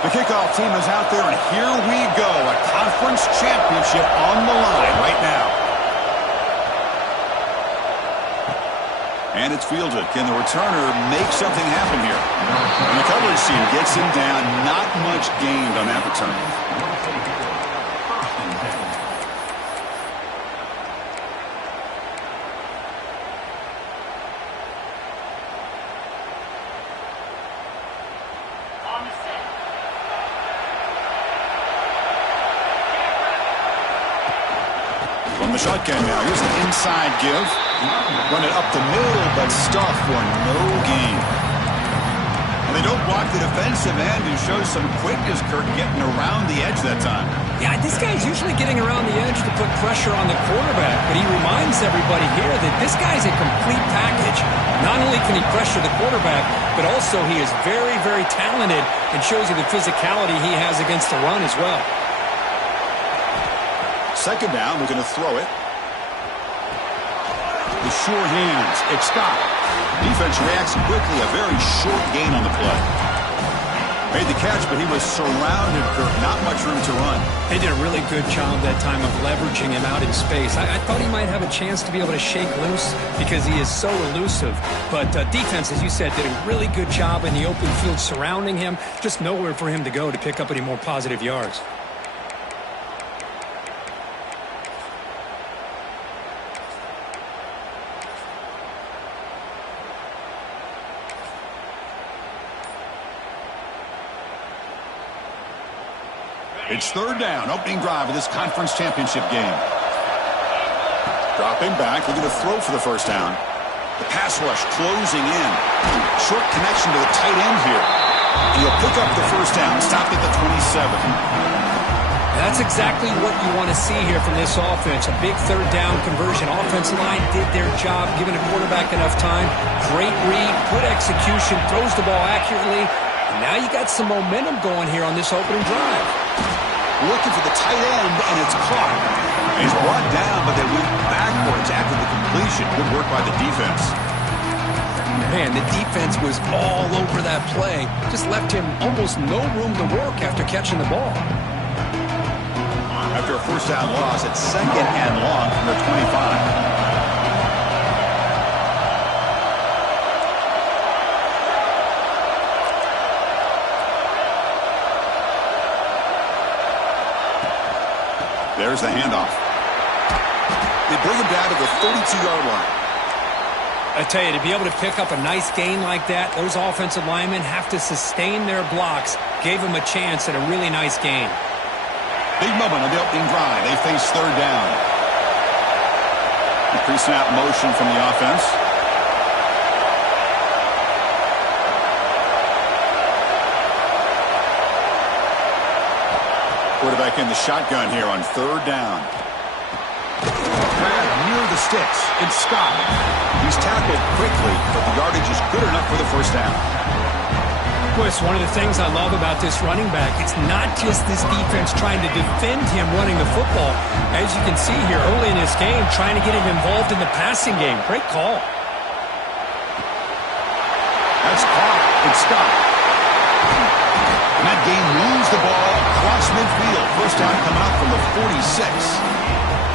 The kickoff team is out there, and here we go. A conference championship on the line right now. And it's fielded. Can the returner make something happen here? And the coverage team gets him down. Not much gained on that return. From the shotgun now, here's an inside give. Run it up the middle, but stuff for no gain. And they don't block the defensive end, who shows some quickness, Kirk, getting around the edge that time. Yeah, this guy's usually getting around the edge to put pressure on the quarterback, but he reminds everybody here that this guy's a complete package. Not only can he pressure the quarterback, but also he is very, very talented and shows you the physicality he has against the run as well. Second down, we're going to throw it. The sure hands. It's Scott. Defense reacts quickly. A very short gain on the play. Made the catch, but he was surrounded, Kirk. Not much room to run. They did a really good job that time of leveraging him out in space. I thought he might have a chance to be able to shake loose because he is so elusive. But defense, as you said, did a really good job in the open field surrounding him. Just nowhere for him to go to pick up any more positive yards. It's third down, opening drive of this conference championship game. Dropping back, looking to throw for the first down. The pass rush closing in. Short connection to the tight end here. And he'll pick up the first down, stopped at the 27. That's exactly what you want to see here from this offense. A big third down conversion. Offensive line did their job, giving the quarterback enough time. Great read, good execution, throws the ball accurately. And now you got some momentum going here on this opening drive. Looking for the tight end, and it's caught. He's brought down, but they went backwards after the completion. Good work by the defense. Man, the defense was all over that play. Just left him almost no room to work after catching the ball. After a first down loss, it's second and long from their 25. There's the handoff. They bring him down to the 32-yard line. I tell you, to be able to pick up a nice gain like that, those offensive linemen have to sustain their blocks. Gave him a chance at a really nice gain. Big moment on the opening drive. They face third down. The pre-snap motion from the offense. Quarterback in the shotgun here on third down. Near the sticks. It's Scott. He's tackled quickly, but the yardage is good enough for the first down. Boy, it's one of the things I love about this running back. It's not just this defense trying to defend him running the football. As you can see here early in this game, trying to get him involved in the passing game. Great call. That's caught. It's Scott. And that game moves the ball across midfield. First down coming up from the 46.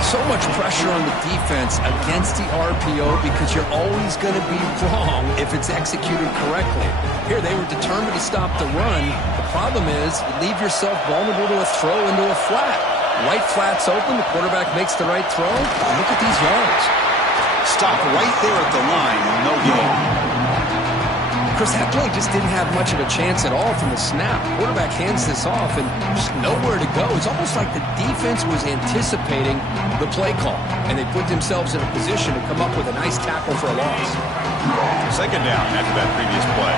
So much pressure on the defense against the RPO because you're always going to be wrong if it's executed correctly. Here, they were determined to stop the run. The problem is you leave yourself vulnerable to a throw into a flat. Right flat's open. The quarterback makes the right throw. And look at these yards. Stop right there at the line. No gain. Chris, that play just didn't have much of a chance at all from the snap. Quarterback hands this off and just nowhere to go. It's almost like the defense was anticipating the play call, and they put themselves in a position to come up with a nice tackle for a loss. Second down after that previous play.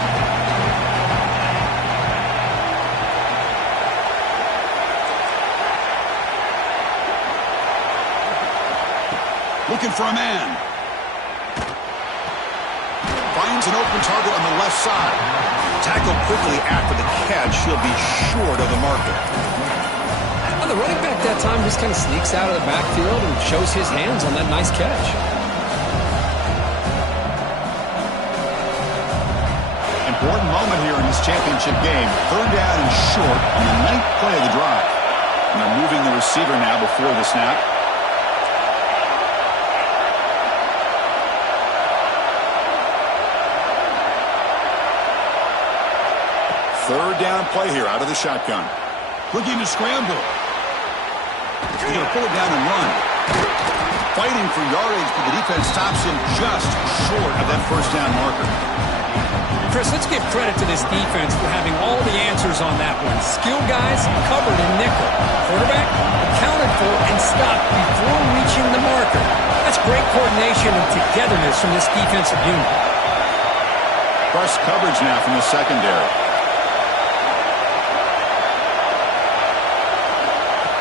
Looking for a man. Finds an open target on the left side. Tackled quickly after the catch. He'll be short of the marker. Well, the running back that time just kind of sneaks out of the backfield and shows his hands on that nice catch. And important moment here in this championship game. 3rd down and short on the 9th play of the drive. And they're moving the receiver now before the snap. Third down play here out of the shotgun. Looking to scramble. He's going to pull it down and run. Fighting for yardage, but the defense stops him just short of that first down marker. Chris, let's give credit to this defense for having all the answers on that one. Skilled guys covered in nickel. Quarterback accounted for and stopped before reaching the marker. That's great coordination and togetherness from this defensive unit. Press coverage now from the secondary.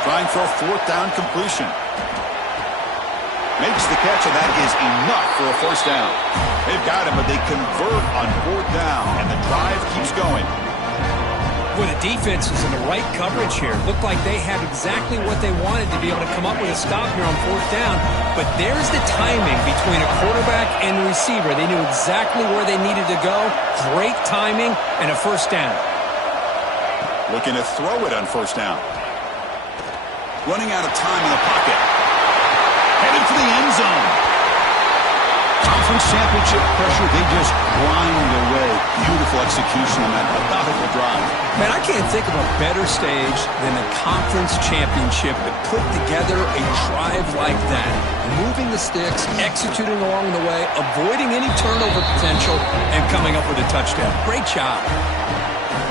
Trying for a 4th down completion. Makes the catch, and that is enough for a first down. They've got him, but they convert on 4th down, and the drive keeps going. Well, the defense was in the right coverage here. Looked like they had exactly what they wanted to be able to come up with a stop here on 4th down. But there's the timing between a quarterback and the receiver. They knew exactly where they needed to go. Great timing and a first down. Looking to throw it on 1st down. Running out of time in the pocket. Headed for the end zone. Conference championship pressure, they just grind away. Beautiful execution on that methodical drive. Man, I can't think of a better stage than the conference championship to put together a drive like that. Moving the sticks, executing along the way, avoiding any turnover potential, and coming up with a touchdown. Great job.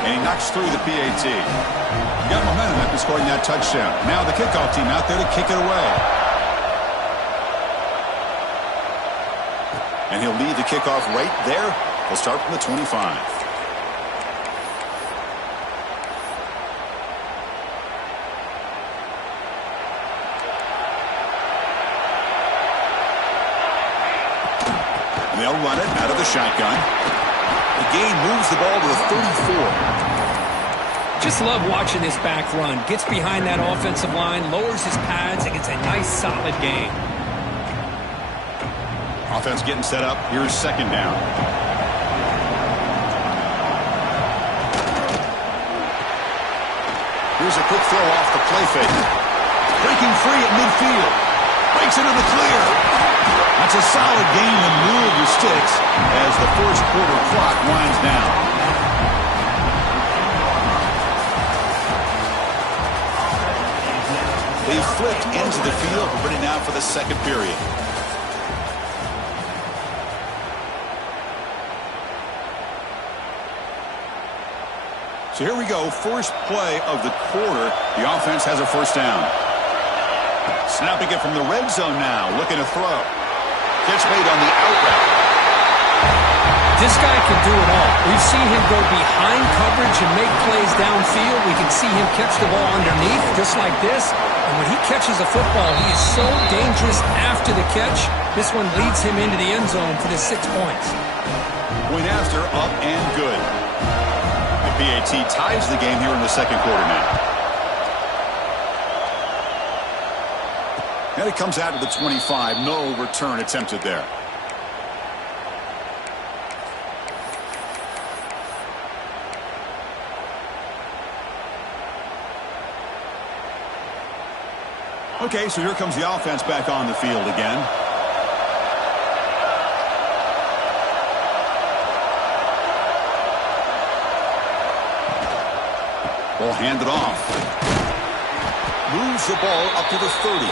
And he knocks through the PAT. He got momentum after scoring that touchdown. Now the kickoff team out there to kick it away. And he'll lead the kickoff right there. He'll start from the 25. And they'll run it out of the shotgun. The gain moves the ball to the 34. Just love watching this back run. Gets behind that offensive line, lowers his pads, and gets a nice solid gain. Offense getting set up. Here's 2nd down. Here's a quick throw off the play fake. Breaking free at midfield. Breaks into the clear. That's a solid gain to move the sticks as the first quarter clock winds down. They flipped into the field. We're ready now for the 2nd period. So here we go. First play of the quarter. The offense has a first down. Snapping it from the red zone now. Looking to throw. Catch made on the out route. This guy can do it all. We've seen him go behind coverage and make plays downfield. We can see him catch the ball underneath just like this. And when he catches a football, he is so dangerous after the catch. This one leads him into the end zone for the 6 points. Point after, up and good. The PAT ties the game here in the 2nd quarter now. And it comes out to the 25. No return attempted there. Okay, so here comes the offense back on the field again. Ball handed off. Moves the ball up to the 30.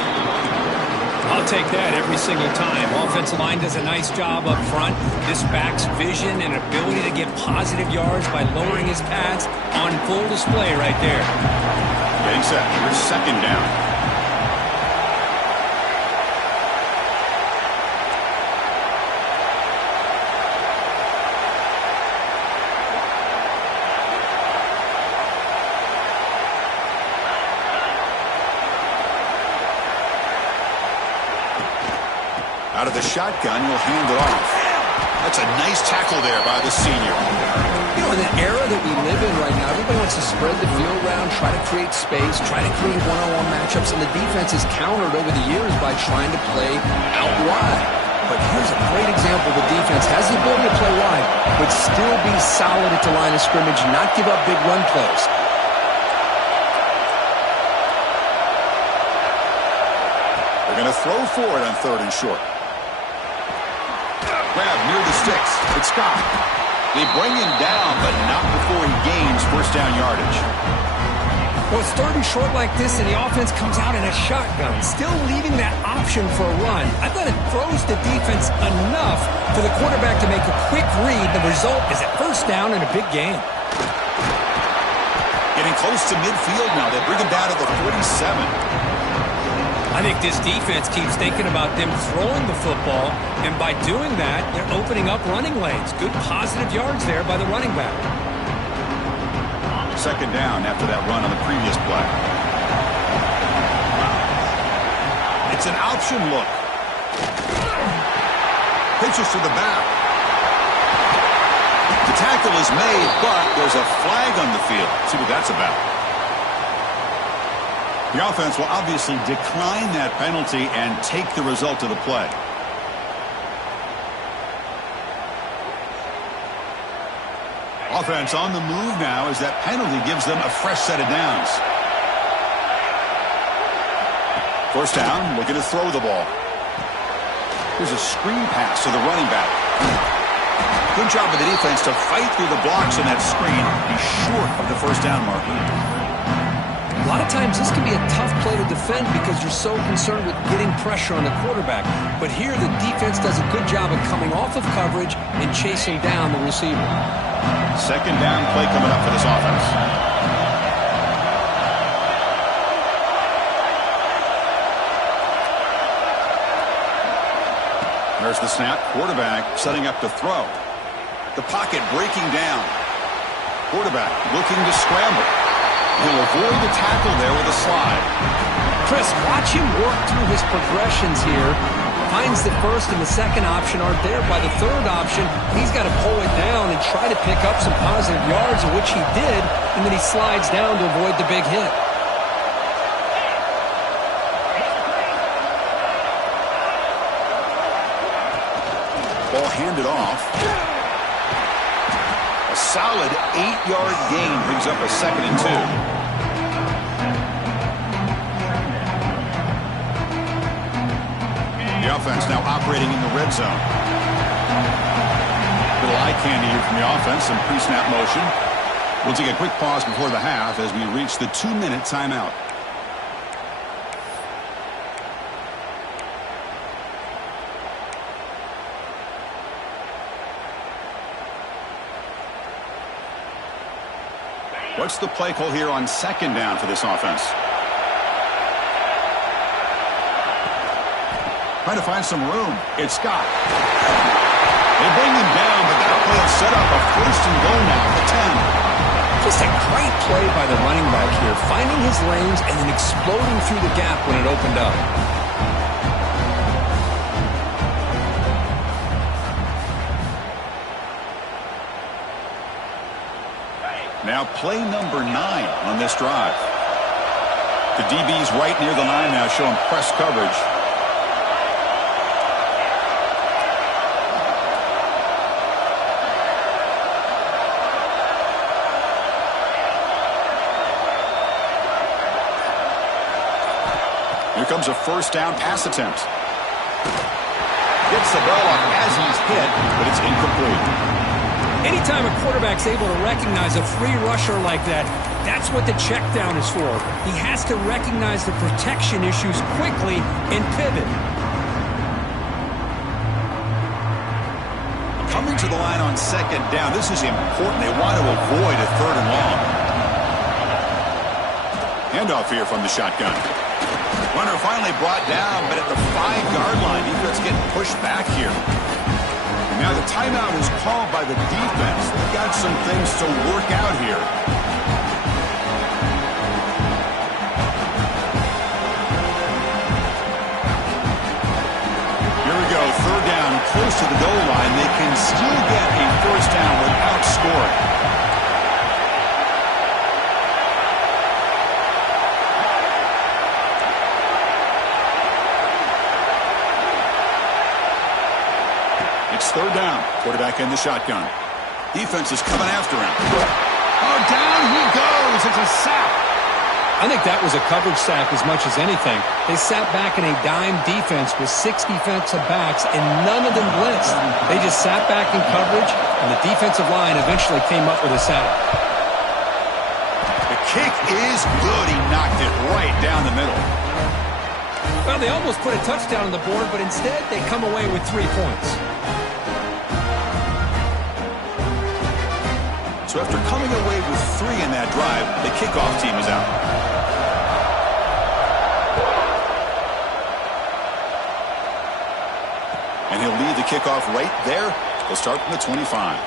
I'll take that every single time. Offensive line does a nice job up front. This back's vision and ability to get positive yards by lowering his pads on full display right there. Getting set. Here's 2nd down. Out of the shotgun, will hand it off. That's a nice tackle there by the senior. You know, in the era that we live in right now, everybody wants to spread the field around, try to create space, try to create one-on-one matchups, and the defense is countered over the years by trying to play out wide. But here's a great example. The defense has the ability to play wide, but still be solid at the line of scrimmage, not give up big run plays. They're going to throw for it on 3rd and short. Grab near the sticks. It's Scott. They bring him down, but not before he gains first down yardage. Well, it's 3rd and short like this, and the offense comes out in a shotgun, still leaving that option for a run. I thought it throws the defense enough for the quarterback to make a quick read. The result is a first down and a big gain. Getting close to midfield now. They bring him down to the 47. I think this defense keeps thinking about them throwing the football, and by doing that, they're opening up running lanes. Good positive yards there by the running back. 2nd down after that run on the previous play. It's an option look. Pitches to the back. The tackle is made, but there's a flag on the field. See what that's about. The offense will obviously decline that penalty and take the result of the play. Offense on the move now as that penalty gives them a fresh set of downs. First down, looking to throw the ball. Here's a screen pass to the running back. Good job of the defense to fight through the blocks on that screen. He's short of the first down mark. A lot of times this can be a tough play to defend because you're so concerned with getting pressure on the quarterback. But here the defense does a good job of coming off of coverage and chasing down the receiver. 2nd down play coming up for this offense. There's the snap. Quarterback setting up to throw. The pocket breaking down. Quarterback looking to scramble. He'll avoid the tackle there with a slide. Chris, watch him work through his progressions here. Finds the first and the second option aren't there. By the 3rd option, he's got to pull it down and try to pick up some positive yards, which he did, and then he slides down to avoid the big hit. Ball handed off. A solid 8-yard gain brings up a 2nd and 2. The offense now operating in the red zone. Little eye candy here from the offense, some pre-snap motion. We'll take a quick pause before the half as we reach the 2-minute timeout. What's the play call here on 2nd down for this offense? Trying to find some room. It's Scott. They bring him down, but that play will set up a 1st and goal now at the 10. Just a great play by the running back here, finding his lanes and then exploding through the gap when it opened up. Now play number 9 on this drive. The DB's right near the line now showing press coverage. Here comes a first down pass attempt. Gets the ball off as he's hit, but it's incomplete. Anytime a quarterback's able to recognize a free rusher like that, that's what the check down is for. He has to recognize the protection issues quickly and pivot. Coming to the line on 2nd down, this is important. They want to avoid a 3rd and long. Handoff here from the shotgun. Runner finally brought down, but at the 5-yard line, defense getting pushed back here. Now the timeout is called by the defense. They've got some things to work out here. Here we go, 3rd down, close to the goal line. They can still get a first down without scoring. Quarterback in the shotgun. Defense is coming after him. Oh, down he goes. It's a sack. I think that was a coverage sack as much as anything. They sat back in a dime defense with 6 defensive backs, and none of them blitzed. They just sat back in coverage, and the defensive line eventually came up with a sack. The kick is good. He knocked it right down the middle. Well, they almost put a touchdown on the board, but instead they come away with 3 points. So after coming away with 3 in that drive, the kickoff team is out. And he'll lead the kickoff right there. He'll start from the 25.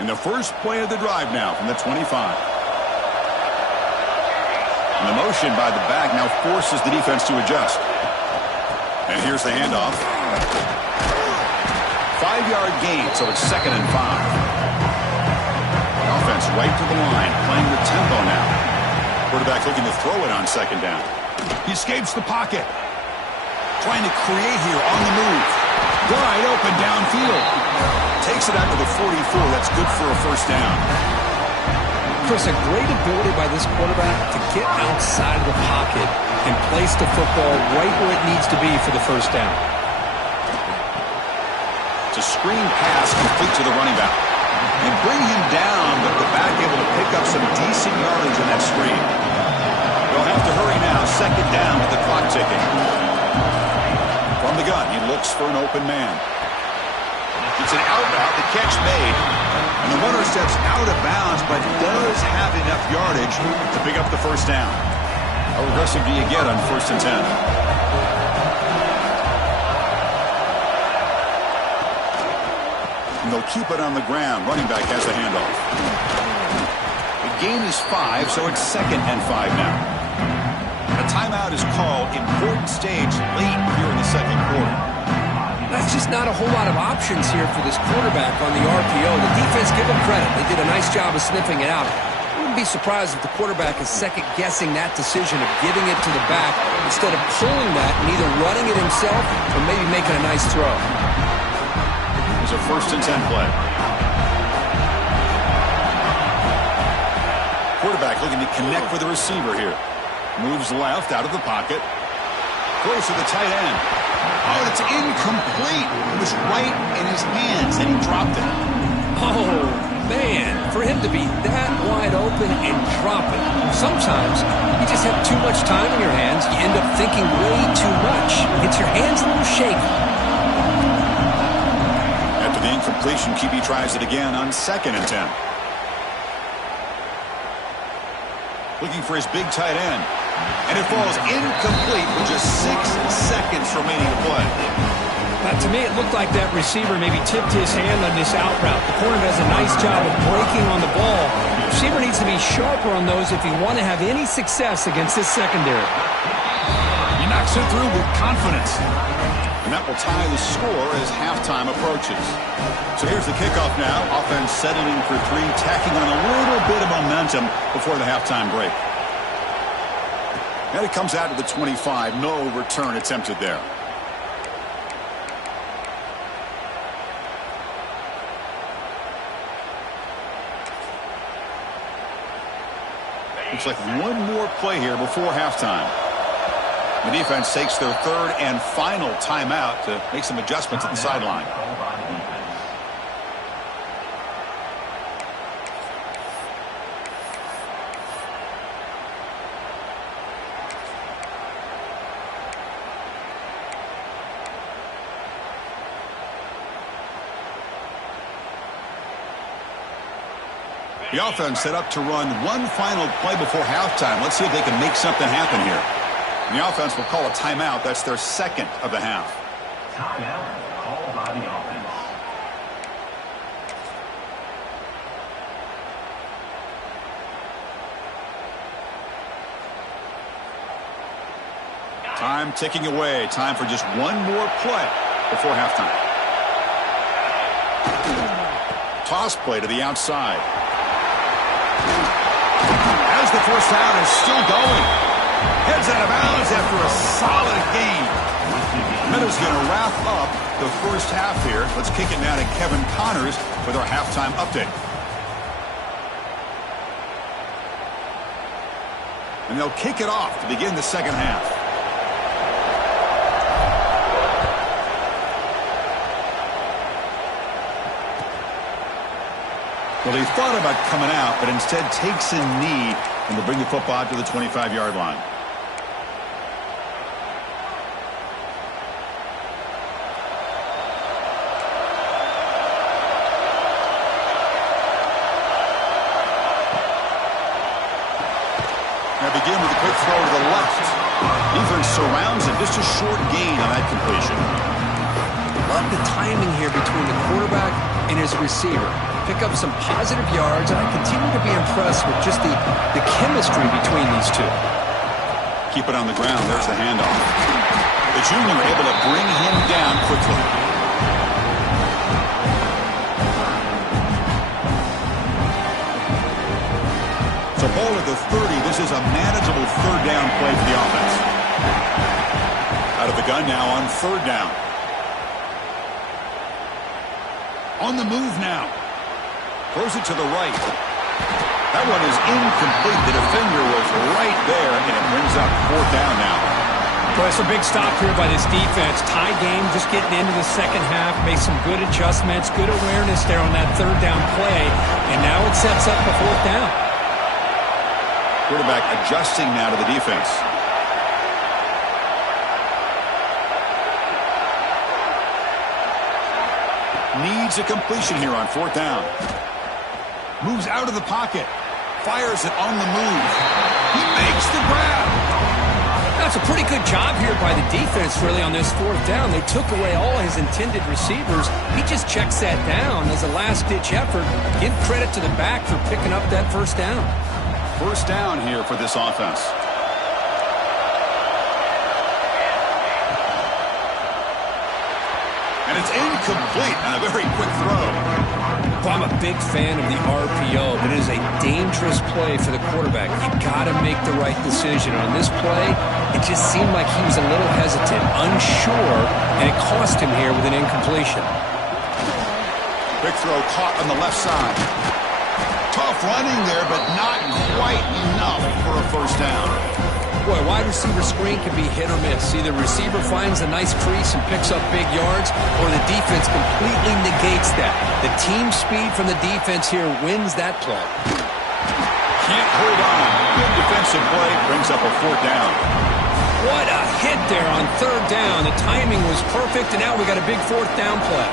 And the first play of the drive now from the 25. And the motion by the back now forces the defense to adjust. And here's the handoff. 5-yard gain, so it's 2nd and 5. Offense right to the line, playing with tempo now. Quarterback looking to throw it on 2nd down. He escapes the pocket. Trying to create here on the move. Wide open downfield. Takes it out to the 44. That's good for a first down. Chris, a great ability by this quarterback to get outside of the pocket and place the football right where it needs to be for the first down. It's a screen pass complete to the running back. They bring him down, but the back able to pick up some decent yardage on that screen. They'll have to hurry now. 2nd down with the clock ticking. From the gun, he looks for an open man. It's an out route, the catch made. And the runner steps out of bounds, but does have enough yardage to pick up the first down. How aggressive do you get on 1st and 10? And they'll keep it on the ground. Running back has the handoff. The gain is 5, so it's 2nd and 5 now. A timeout is called. Important stage late here in the 2nd quarter. That's just not a whole lot of options here for this quarterback on the RPO. The defense, give them credit. They did a nice job of sniffing it out. I wouldn't be surprised if the quarterback is second-guessing that decision of giving it to the back instead of pulling that and either running it himself or maybe making a nice throw. It's a 1st and 10 play. Quarterback looking to connect with the receiver here. Moves left out of the pocket. Throws to the tight end. Oh, it's incomplete. It was right in his hands, and he dropped it. Oh, man. For him to be that wide open and drop it. Sometimes you just have too much time in your hands. You end up thinking way too much. Gets your hands a little shaky. After the incompletion, QB tries it again on 2nd and 10. Looking for his big tight end. And it falls incomplete with just 6 seconds remaining to play. To me, it looked like that receiver maybe tipped his hand on this out route. The corner does a nice job of breaking on the ball. The receiver needs to be sharper on those if you want to have any success against this secondary. He knocks it through with confidence. And that will tie the score as halftime approaches. So here's the kickoff now. Offense settling for 3, tacking on a little bit of momentum before the halftime break. And it comes out to the 25. No return attempted there. Looks like one more play here before halftime. The defense takes their 3rd and final timeout to make some adjustments at the sideline. The offense set up to run one final play before halftime. Let's see if they can make something happen here. And the offense will call a timeout. That's their 2nd of the half. Timeout called by the offense. Time ticking away. Time for just one more play before halftime. Toss play to the outside. As the first down is still going. Heads out of bounds after a solid gain. Meadow's going to wrap up the first half here. Let's kick it now to Kevin Connors with our halftime update. And they'll kick it off to begin the second half. Well, he thought about coming out, but instead takes a knee and will bring the football to the 25-yard line. Now begin with a quick throw to the left. Defense surrounds it. Just a short gain on that completion. Love the timing here between the quarterback and his receiver. Pick up some positive yards, and I continue to be impressed with just the chemistry between these two. Keep it on the ground. There's the handoff. The junior able to bring him down quickly. So ball at the 30. This is a manageable third down play for the offense. Out of the gun now on third down. On the move now. Throws it to the right. That one is incomplete. The defender was right there, and it brings up fourth down now. Well, it's a big stop here by this defense. Tie game, just getting into the second half. Made some good adjustments, good awareness there on that third down play. And now it sets up the fourth down. Quarterback adjusting now to the defense. Needs a completion here on fourth down. Moves out of the pocket. Fires it on the move. He makes the grab. That's a pretty good job here by the defense, really, on this fourth down. They took away all his intended receivers. He just checks that down as a last-ditch effort. Give credit to the back for picking up that first down. First down here for this offense. And it's incomplete on a very quick throw. Well, I'm a big fan of the RPO, but it is a dangerous play for the quarterback. You got to make the right decision. On this play, it just seemed like he was a little hesitant, unsure, and it cost him here with an incompletion. Big throw caught on the left side. Tough running there, but not quite enough for a first down. Boy, wide receiver screen can be hit or miss. Either receiver finds a nice crease and picks up big yards, or the defense completely negates that. The team speed from the defense here wins that play. Can't hold on. Good defensive play brings up a fourth down. What a hit there on third down. The timing was perfect, and now we got a big fourth down play.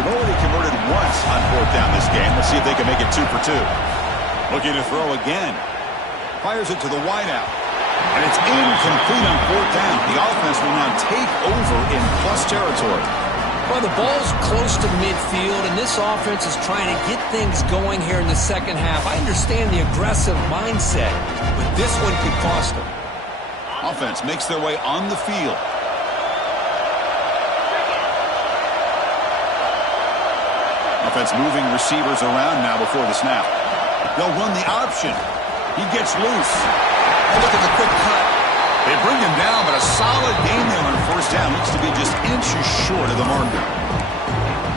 They've already converted once on fourth down this game. Let's see if they can make it 2 for 2. Looking to throw again. Fires it to the wideout. And it's incomplete on fourth down. The offense will now take over in plus territory. Well, the ball's close to midfield, and this offense is trying to get things going here in the second half. I understand the aggressive mindset, but this one could cost them. Offense makes their way on the field. Offense moving receivers around now before the snap. They'll run the option. He gets loose. Oh, look at the quick cut. They bring him down, but a solid gain there on first down. Looks to be just inches short of the marker.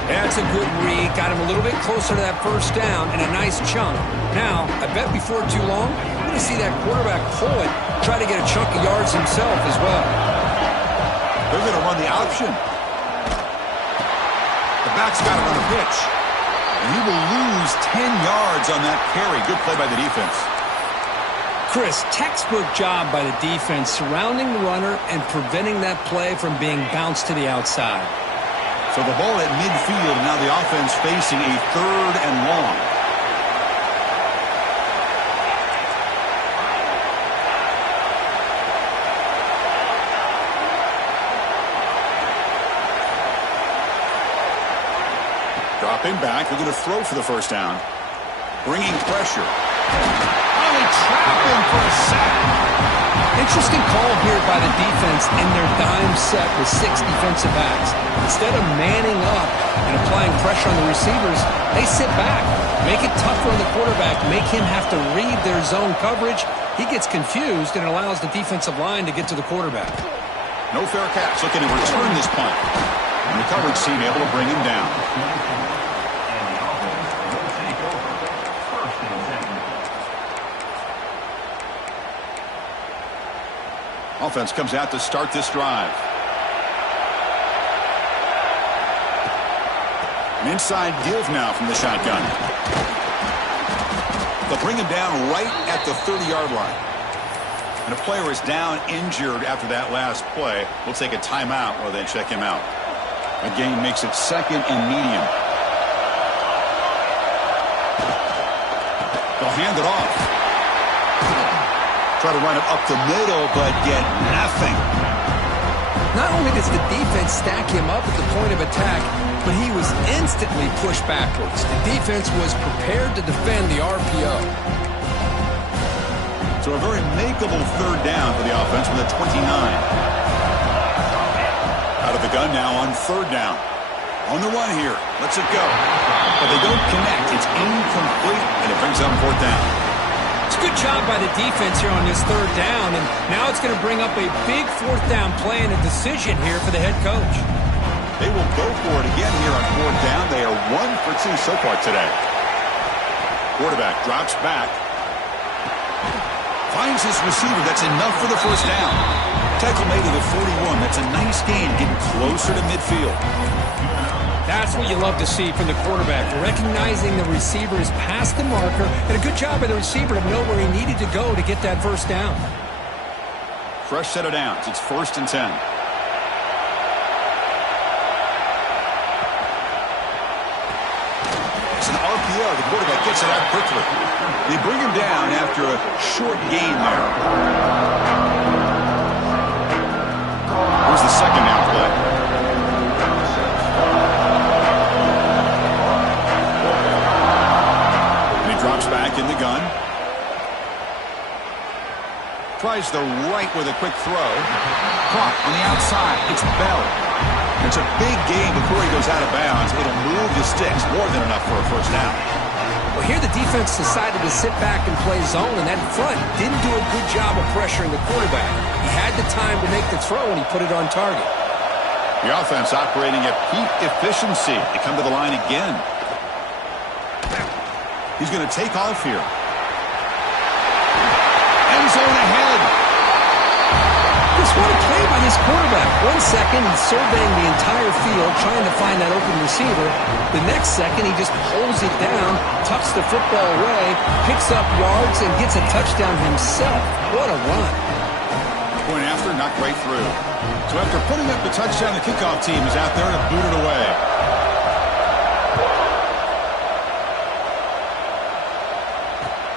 That's a good read. Got him a little bit closer to that first down and a nice chunk. Now, I bet before too long, you're going to see that quarterback pull it, try to get a chunk of yards himself as well. They're going to run the option. The back's got to run a pitch. And he will lose 10 yards on that carry. Good play by the defense. Chris, textbook job by the defense surrounding the runner and preventing that play from being bounced to the outside. So the ball at midfield, now the offense facing a third and long. Dropping back, they're going to throw for the first down. Bringing pressure. Finally trap him for a sack. Interesting call here by the defense in their dime set with 6 defensive backs. Instead of manning up and applying pressure on the receivers, they sit back, make it tougher on the quarterback, make him have to read their zone coverage. He gets confused and it allows the defensive line to get to the quarterback. No fair catch. Looking to return this punt. And the coverage team able to bring him down. Offense comes out to start this drive. An inside give now from the shotgun. They'll bring him down right at the 30-yard line. And a player is down injured after that last play. We'll take a timeout while they check him out. A gain makes it 2nd and medium. They'll hand it off. Try to run it up the middle, but get nothing. Not only does the defense stack him up at the point of attack, but he was instantly pushed backwards. The defense was prepared to defend the RPO. So a very makeable 3rd down for the offense with a 29. Out of the gun now on 3rd down. On the run here. Lets it go. But they don't connect. It's incomplete, and it brings up 4th down. It's a good job by the defense here on this 3rd down, and now it's going to bring up a big 4th down play and a decision here for the head coach. They will go for it again here on 4th down. They are 1 for 2 so far today. Quarterback drops back. Finds his receiver. That's enough for the 1st down. Tackle made at the 41. That's a nice gain, getting closer to midfield. That's what you love to see from the quarterback, recognizing the receiver is past the marker, and a good job by the receiver to know where he needed to go to get that 1st down. Fresh set of downs. It's 1st and 10. It's an RPO. The quarterback gets it out quickly. They bring him down after a short gain there. Here's the 2nd down play. Drops back in the gun. Tries the right with a quick throw. Caught on the outside. It's Bell. It's a big gain before he goes out of bounds. It'll move the sticks. More than enough for a 1st down. Well, here the defense decided to sit back and play zone, and that front didn't do a good job of pressuring the quarterback. He had the time to make the throw, and he put it on target. The offense operating at peak efficiency. They come to the line again. He's going to take off here. End zone ahead. Just what a play by this quarterback. 1 second, he's surveying the entire field, trying to find that open receiver. The next second, he just pulls it down, tucks the football away, picks up yards, and gets a touchdown himself. What a run. Point after, knocked right through. So after putting up the touchdown, the kickoff team is out there to boot it away.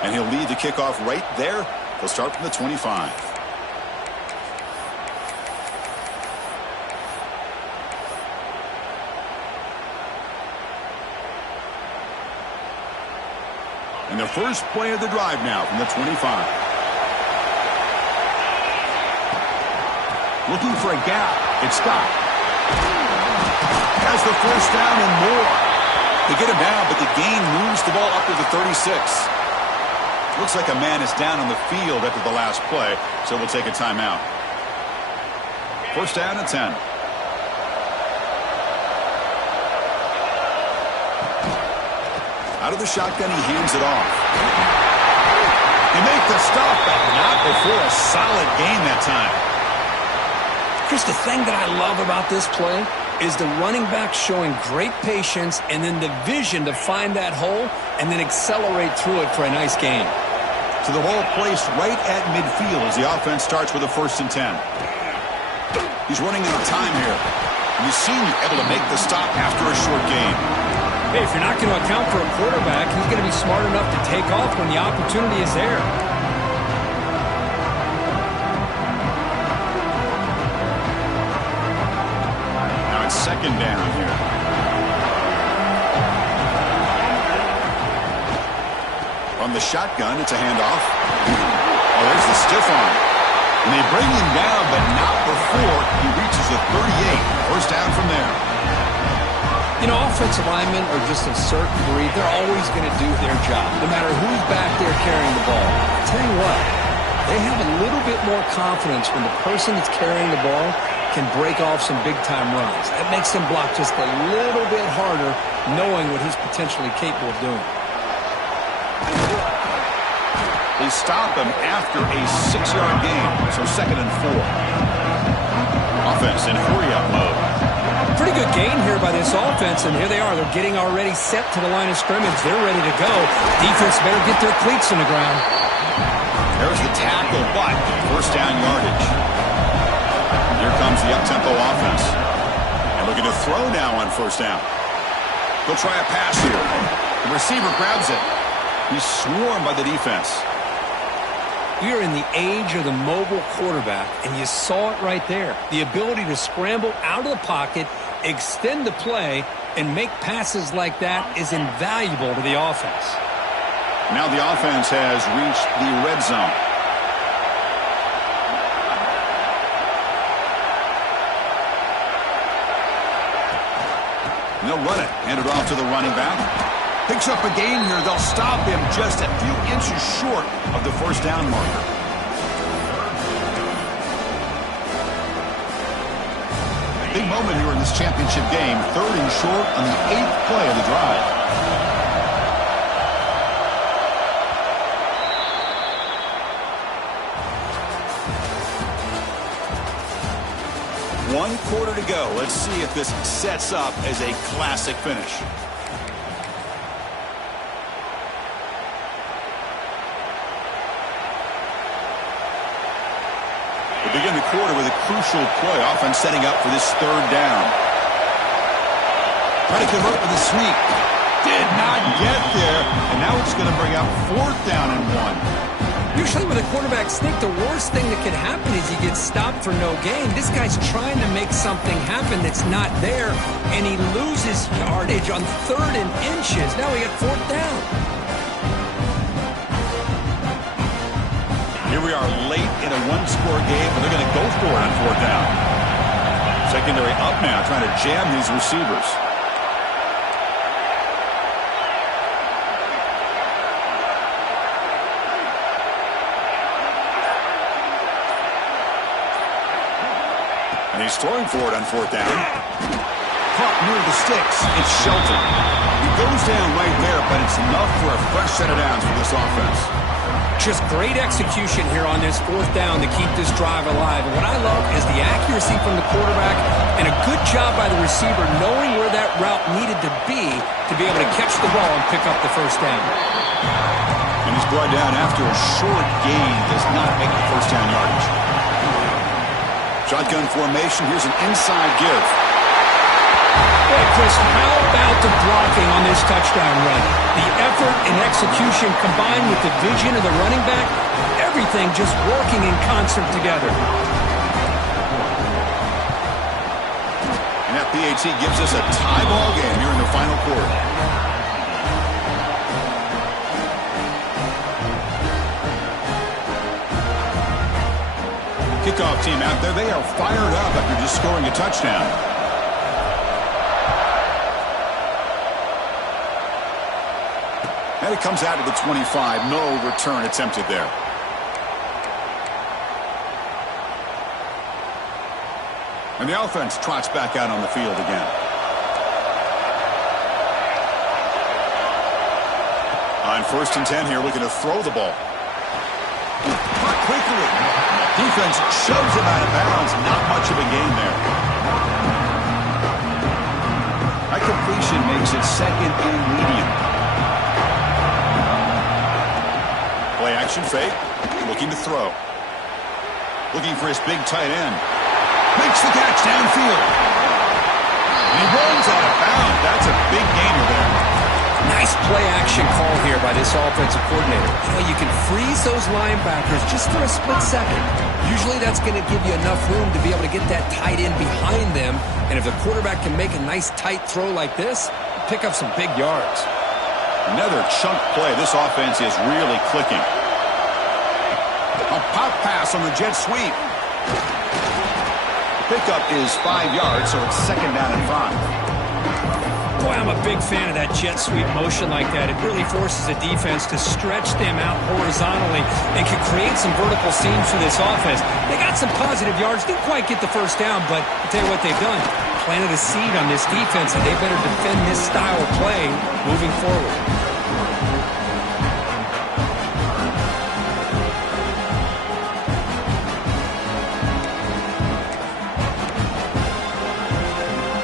And he'll lead the kickoff right there. He'll start from the 25. And the first play of the drive now from the 25. Looking for a gap. It's stopped. Has the 1st down and more. They get him down, but the gain moves the ball up to the 36. Looks like a man is down on the field after the last play, so we'll take a timeout. 1st down and 10. Out of the shotgun, he hands it off. They make the stop, but not before a solid gain that time. Chris, the thing that I love about this play is the running back showing great patience and then the vision to find that hole and then accelerate through it for a nice gain. So the ball placed right at midfield as the offense starts with a 1st and 10. He's running out of time here. And the senior able to make the stop after a short gain. Hey, if you're not going to account for a quarterback, he's going to be smart enough to take off when the opportunity is there. Now it's 2nd down here. On the shotgun, it's a handoff. Oh, there's the stiff arm. And they bring him down, but not before he reaches the 38. First down from there. You know, offensive linemen are just a certain breed. They're always going to do their job, no matter who's back there carrying the ball. I'll tell you what, they have a little bit more confidence when the person that's carrying the ball can break off some big-time runs. That makes them block just a little bit harder, knowing what he's potentially capable of doing. They stop him after a 6-yard gain, so 2nd and 4. Offense in hurry-up mode. Pretty good gain here by this offense, and here they are. They're getting already set to the line of scrimmage. They're ready to go. Defense better get their cleats in the ground. There's the tackle, but first down yardage. Here comes the up-tempo offense. And looking to throw now on first down. They'll try a pass here. The receiver grabs it. He's swarmed by the defense. We are in the age of the mobile quarterback, and you saw it right there. The ability to scramble out of the pocket, extend the play, and make passes like that is invaluable to the offense. Now the offense has reached the red zone. And they'll run it. Hand it off to the running back. Picks up a gain here. They'll stop him just a few inches short of the first down marker. Big moment here in this championship game. 3rd and short on the 8th play of the drive. One quarter to go. Let's see if this sets up as a classic finish. We begin the quarter with a crucial play, often setting up for this 3rd down. Trying to convert with a sweep. Did not get there, and now it's going to bring up 4th down and 1. Usually with a quarterback sneak, the worst thing that can happen is you get stopped for no gain. This guy's trying to make something happen that's not there, and he loses yardage on 3rd and inches. Now we got 4th down. Here we are late in a 1-score game, and they're going to go for it on 4th down. Secondary up now, trying to jam these receivers. And he's throwing for it on 4th down. Caught near the sticks. It's Shelton. He goes down right there, but it's enough for a fresh set of downs for this offense. Just great execution here on this 4th down to keep this drive alive. And what I love is the accuracy from the quarterback and a good job by the receiver knowing where that route needed to be able to catch the ball and pick up the first down. And he's brought down after a short gain. Does not make the first down yardage. Shotgun formation. Here's an inside give. Hey, Chris, how about the blocking on this touchdown run? The effort and execution combined with the vision of the running back, everything just working in concert together. And that PAT gives us a tie ball game here in the final quarter. Kickoff team out there. They are fired up after just scoring a touchdown. And it comes out to the 25. No return attempted there. And the offense trots back out on the field again. On 1st and 10 here, looking to throw the ball. Caught quickly. Defense shoves him out of bounds. Not much of a gain there. That completion makes it 2nd and medium. Play action fake. Looking to throw. Looking for his big tight end. Makes the catch downfield. And he runs out of bounds. That's a big gainer there. Nice play action call here by this offensive coordinator. You know, you can freeze those linebackers just for a split second. Usually that's going to give you enough room to be able to get that tight end behind them. And if the quarterback can make a nice tight throw like this, pick up some big yards. Another chunk play. This offense is really clicking. A pop pass on the jet sweep. Pickup is 5 yards, so it's second down and 5. Boy, I'm a big fan of that jet sweep motion like that. It really forces a defense to stretch them out horizontally and can create some vertical seams for this offense. They got some positive yards, didn't quite get the first down, but I'll tell you what they've done. Planted a seed on this defense, and they better defend this style of play moving forward.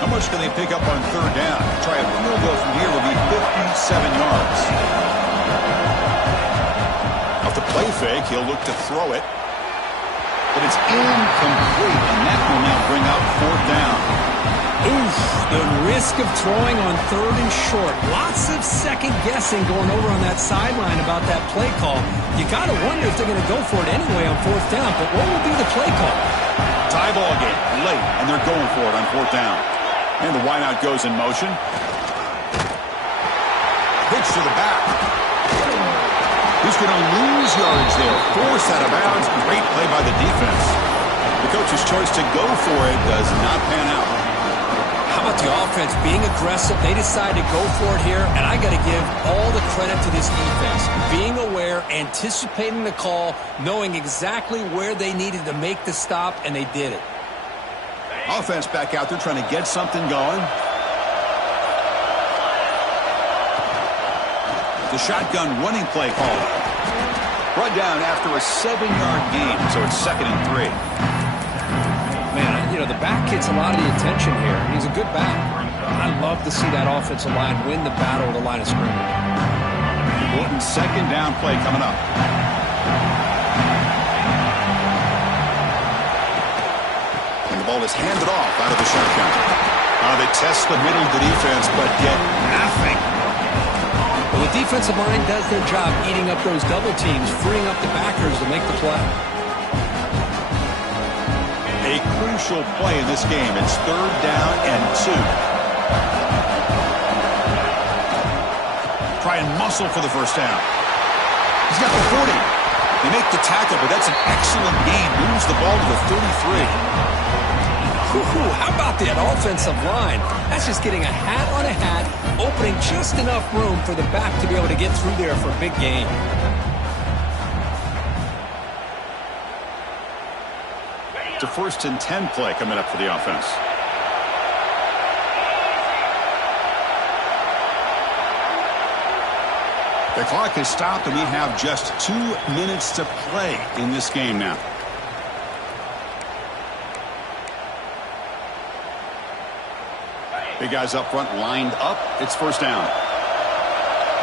How much can they pick up on third down? Try a field goal from here will be 57 yards. Off the play fake, he'll look to throw it. But it's incomplete, and that will now bring up fourth down. Oof, the risk of throwing on third and short. Lots of second guessing going over on that sideline about that play call. You got to wonder if they're going to go for it anyway on fourth down, but what will be the play call? Tie ball game, late, and they're going for it on fourth down. And the wideout goes in motion. Pitch to the back. He's going to lose yards there. Forced out of bounds. Great play by the defense. The coach's choice to go for it does not pan out. How about the offense being aggressive? They decide to go for it here, and I got to give all the credit to this defense. Being aware, anticipating the call, knowing exactly where they needed to make the stop, and they did it. Offense back out there trying to get something going. The shotgun running play call. Brought down after a 7-yard gain, so it's second and 3. Man, you know, the back gets a lot of the attention here. He's a good back. I love to see that offensive line win the battle at the line of scrimmage. Important second down play coming up. And the ball is handed off out of the shotgun. They test the middle of the defense, but get nothing. Well, the defensive line does their job eating up those double teams, freeing up the backers to make the play. A crucial play in this game. It's third down and 2. Try and muscle for the first down. He's got the 40. They make the tackle, but that's an excellent gain. Moves the ball to the 33. How about that offensive line? That's just getting a hat on a hat, opening just enough room for the back to be able to get through there for a big gain. It's a 1st and 10 play coming up for the offense. The clock has stopped, and we have just 2 minutes to play in this game now. Big guys up front lined up. It's first down.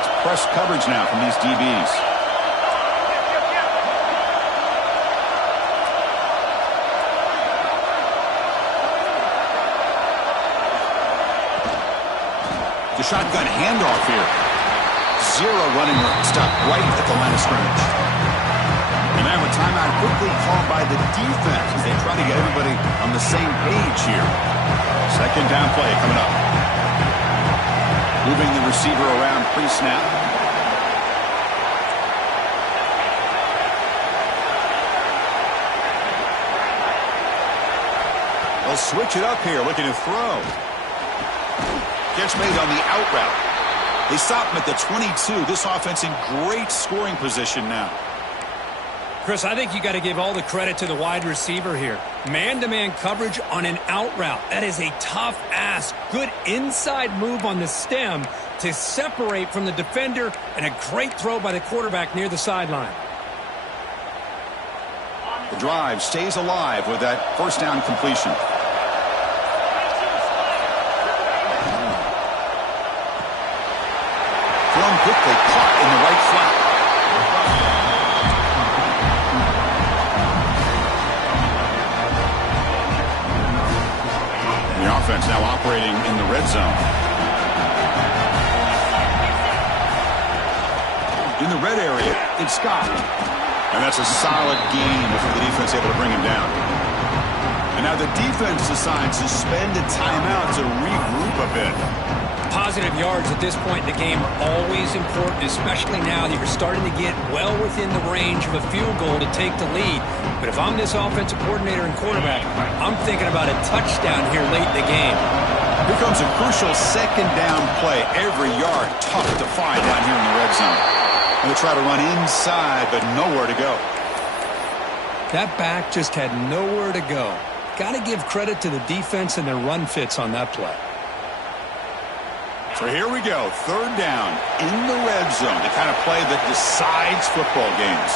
It's press coverage now from these DBs. The shotgun handoff here. 0 running room. Stop right at the line of scrimmage. And now a timeout quickly called by the defense as they try to get everybody on the same page here. Second down play coming up. Moving the receiver around pre-snap. They'll switch it up here, looking to throw. Catch made on the out route. They stop him at the 22. This offense in great scoring position now. Chris, I think you got to give all the credit to the wide receiver here. Man-to-man coverage on an out route. That is a tough ask. Good inside move on the stem to separate from the defender, and a great throw by the quarterback near the sideline. The drive stays alive with that first down completion. Thrown quickly, caught in the right flat. The offense now operating in the red zone. In the red area, it's Scott. And that's a solid gain before the defense able to bring him down. And now the defense decides to spend a timeout to regroup a bit. Positive yards at this point in the game are always important, especially now that you're starting to get well within the range of a field goal to take the lead. But if I'm this offensive coordinator and quarterback, I'm thinking about a touchdown here late in the game. Here comes a crucial second down play. Every yard tough to find down here in the red zone. And they try to run inside, but nowhere to go. That back just had nowhere to go. Got to give credit to the defense and their run fits on that play. So here we go, third down in the red zone, the kind of play that decides football games.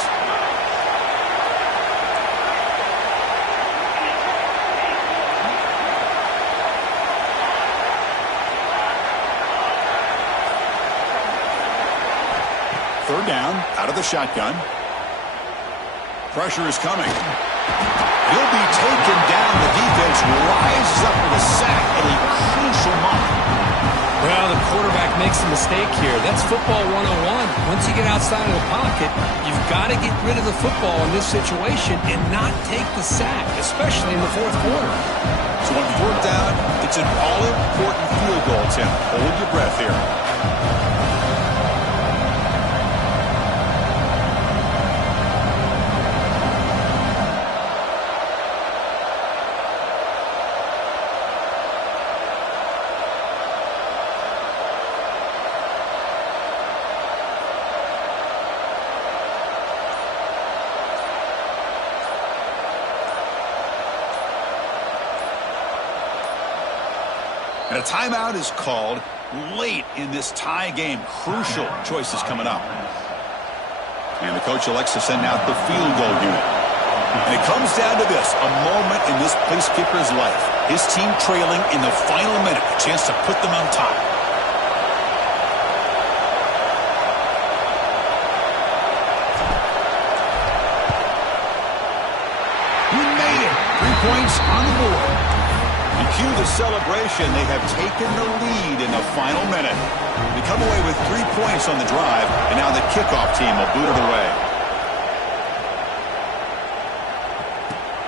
Third down, out of the shotgun. Pressure is coming. He'll be taken down. The defense rises up with a sack at a crucial moment. Well, the quarterback makes a mistake here. That's football 101. Once you get outside of the pocket, you've got to get rid of the football in this situation and not take the sack, especially in the fourth quarter. So on fourth down, it's an all-important field goal attempt. Hold your breath here. And a timeout is called late in this tie game. Crucial choices coming up. And the coach elects to send out the field goal unit. And it comes down to this, a moment in this place kicker's life. His team trailing in the final minute, a chance to put them on top. He made it. 3 points on the board. Cue the celebration. They have taken the lead in the final minute. They come away with 3 points on the drive, and now the kickoff team will boot it away.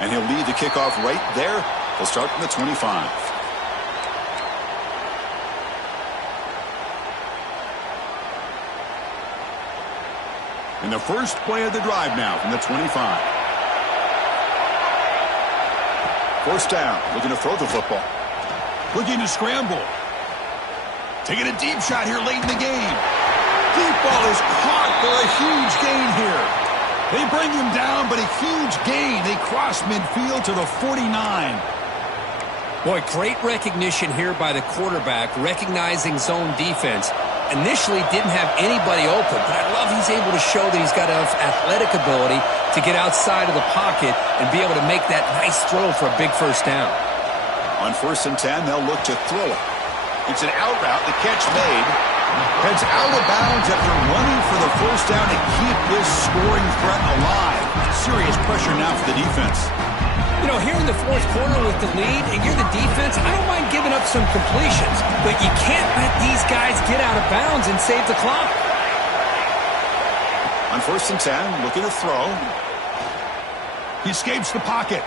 And he'll lead the kickoff right there. They'll start from the 25. And the first play of the drive now from the 25. First down, looking to throw the football. Looking to scramble. Taking a deep shot here late in the game. Deep ball is caught for a huge gain here. They bring him down, but a huge gain. They cross midfield to the 49. Boy, great recognition here by the quarterback, recognizing zone defense. Initially didn't have anybody open, but I love he's able to show that he's got enough athletic ability to get outside of the pocket and be able to make that nice throw for a big first down. On 1st and 10, they'll look to throw it. It's an out route, the catch made. Heads out of bounds after running for the first down to keep this scoring threat alive. Serious pressure now for the defense. You know, here in the fourth quarter with the lead, and you're the defense, I don't mind giving up some completions, but you can't let these guys get out of bounds and save the clock. On 1st and 10, looking to throw. He escapes the pocket.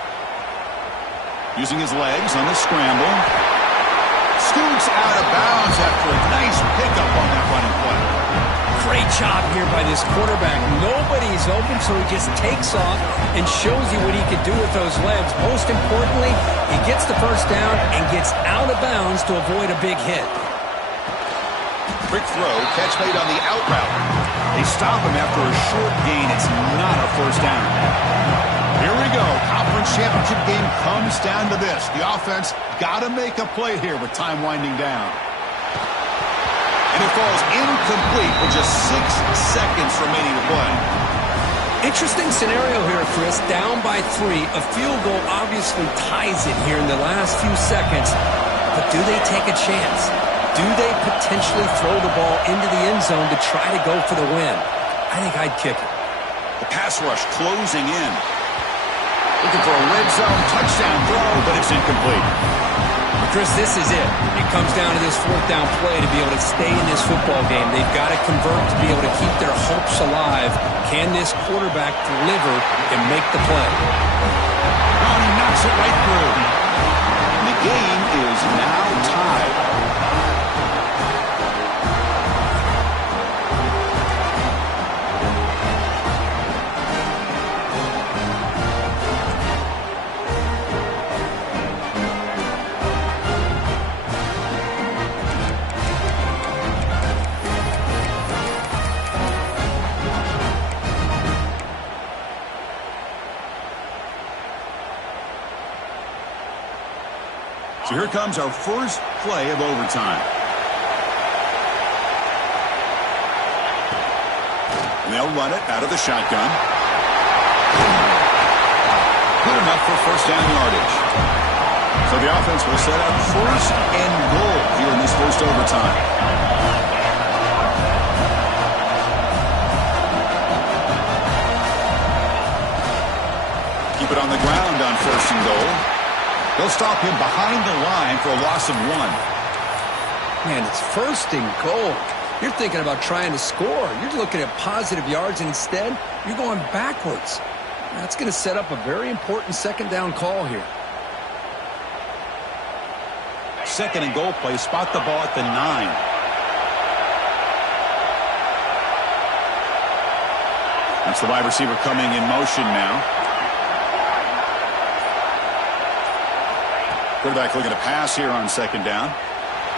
Using his legs on the scramble. Scoots out of bounds after a nice pickup on that running play. Great job here by this quarterback. Nobody's open, so he just takes off and shows you what he can do with those legs. Most importantly, he gets the first down and gets out of bounds to avoid a big hit. Quick throw, catch made on the out route. They stop him after a short gain. It's not a first down. Here we go. Conference championship game comes down to this. The offense got to make a play here with time winding down. And it falls incomplete with just 6 seconds remaining to play. Interesting scenario here, Chris. Down by 3. A field goal obviously ties it here in the last few seconds. But do they take a chance? Do they potentially throw the ball into the end zone to try to go for the win? I think I'd kick it. The pass rush closing in. Looking for a red zone touchdown throw, but it's incomplete. Chris, this is it. It comes down to this fourth down play to be able to stay in this football game. They've got to convert to be able to keep their hopes alive. Can this quarterback deliver and make the play? Oh, he knocks it right through. The game is now tied. Here comes our first play of overtime. And they'll run it out of the shotgun. Good enough for first down yardage. So the offense will set up first and goal here in this first overtime. Keep it on the ground on first and goal. They'll stop him behind the line for a loss of 1. Man, it's first and goal. You're thinking about trying to score. You're looking at positive yards, and instead, you're going backwards. That's going to set up a very important second down call here. Second and goal play. Spot the ball at the 9. That's the wide receiver coming in motion now. Quarterback looking to pass here on second down.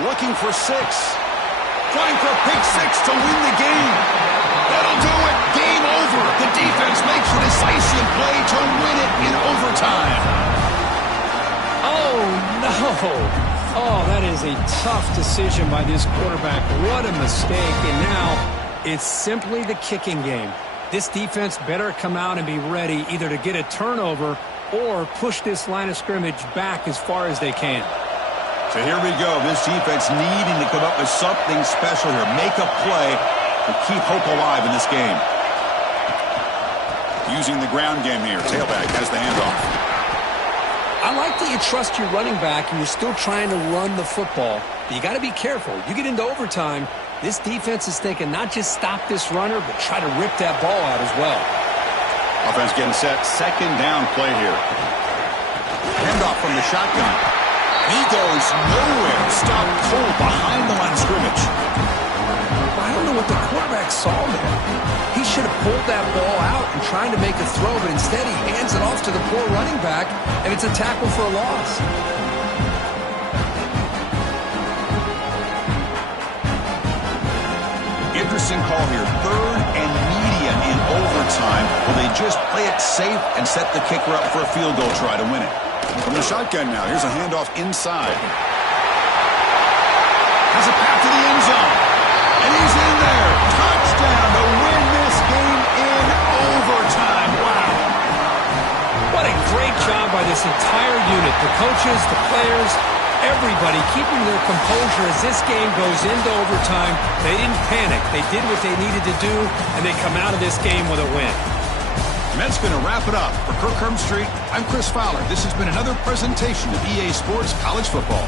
Looking for 6. Trying for a pick 6 to win the game. That'll do it. Game over. The defense makes a decisive play to win it in overtime. Oh, no. Oh, that is a tough decision by this quarterback. What a mistake. And now it's simply the kicking game. This defense better come out and be ready either to get a turnover or push this line of scrimmage back as far as they can. So here we go. This defense needing to come up with something special here. Make a play to keep hope alive in this game. Using the ground game here. Tailback has the handoff. I like that you trust your running back and you're still trying to run the football. But you got to be careful. You get into overtime, this defense is thinking not just stop this runner, but try to rip that ball out as well. Offense getting set. Second down play here. Handoff from the shotgun. He goes nowhere. Stopped cold behind the line of scrimmage. I don't know what the quarterback saw there. He should have pulled that ball out and tried to make a throw, but instead he hands it off to the poor running back, and it's a tackle for a loss. Interesting call here. Third and median in overtime. Will they just play it safe and set the kicker up for a field goal try to win it? From the shotgun now, here's a handoff inside. Has a path to the end zone. And he's in there. Touchdown to win this game in overtime. Wow. What a great job by this entire unit. The coaches, the players, everybody keeping their composure as this game goes into overtime. They didn't panic. They did what they needed to do, and they come out of this game with a win. And that's going to wrap it up. For Kirk Street, I'm Chris Fowler. This has been another presentation of EA Sports College Football.